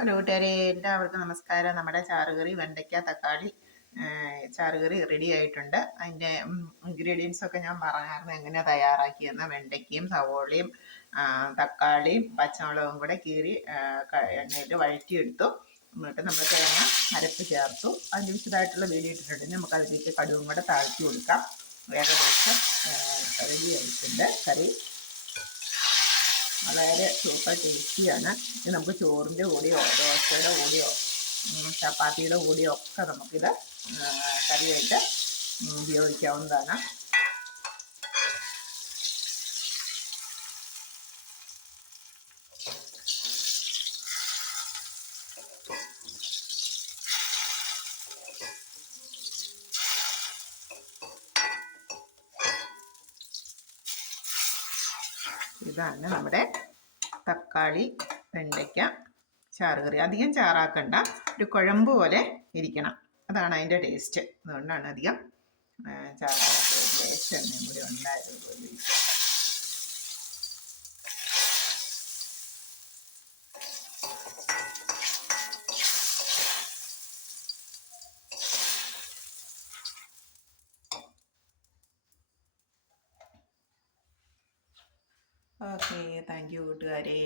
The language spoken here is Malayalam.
ഹലോ കൂട്ടുകാരെ, എല്ലാവർക്കും നമസ്കാരം. നമ്മുടെ ചാറുകറി വെണ്ടയ്ക്ക തക്കാളി ചാറുകറി റെഡി ആയിട്ടുണ്ട്. അതിൻ്റെ ഇൻഗ്രീഡിയൻസ് ഒക്കെ ഞാൻ പറഞ്ഞായിരുന്നു എങ്ങനെ തയ്യാറാക്കിയെന്ന്. വെണ്ടയ്ക്കയും സവോളയും തക്കാളിയും പച്ചമുളകും കൂടെ കീറി എണ്ണയിൽ വഴറ്റിയെടുത്തു. എന്നിട്ട് നമ്മൾ തേങ്ങ അരപ്പ് ചേർത്തു. അതിൻ്റെ വിശദമായിട്ടുള്ള വീഡിയോ ഇട്ടിട്ടുണ്ട്. നമുക്ക് അതിലേക്ക് കടുകും കൂടെ താഴ്ത്തി കൊടുക്കാം. ഏകദേശം റെഡി ആയിട്ടുണ്ട് കറി. വളരെ സൂപ്പർ ടേസ്റ്റിയാണ്. ഇത് നമുക്ക് ചോറിൻ്റെ കൂടെയോ ദോശയുടെ കൂടെയോ ചപ്പാത്തിയുടെ കൂടെയോ ഒക്കെ നമുക്കിത് കറിയായിട്ട് ഉപയോഗിക്കാവുന്നതാണ്. ഇതാണ് നമ്മുടെ തക്കാളി വെണ്ടയ്ക്ക ചാറുകറി. അധികം ചാറാക്കണ്ട, ഒരു കുഴമ്പ് പോലെ ഇരിക്കണം. അതാണ് അതിൻ്റെ ടേസ്റ്റ്. അതുകൊണ്ടാണ് അധികം ചാറാക്കുന്നത്. ലേശം എണ്ണയും കൂടി ഉണ്ടായതുപോലെ. ഓക്കെ, താങ്ക് യു കൂട്ടുകാരെ.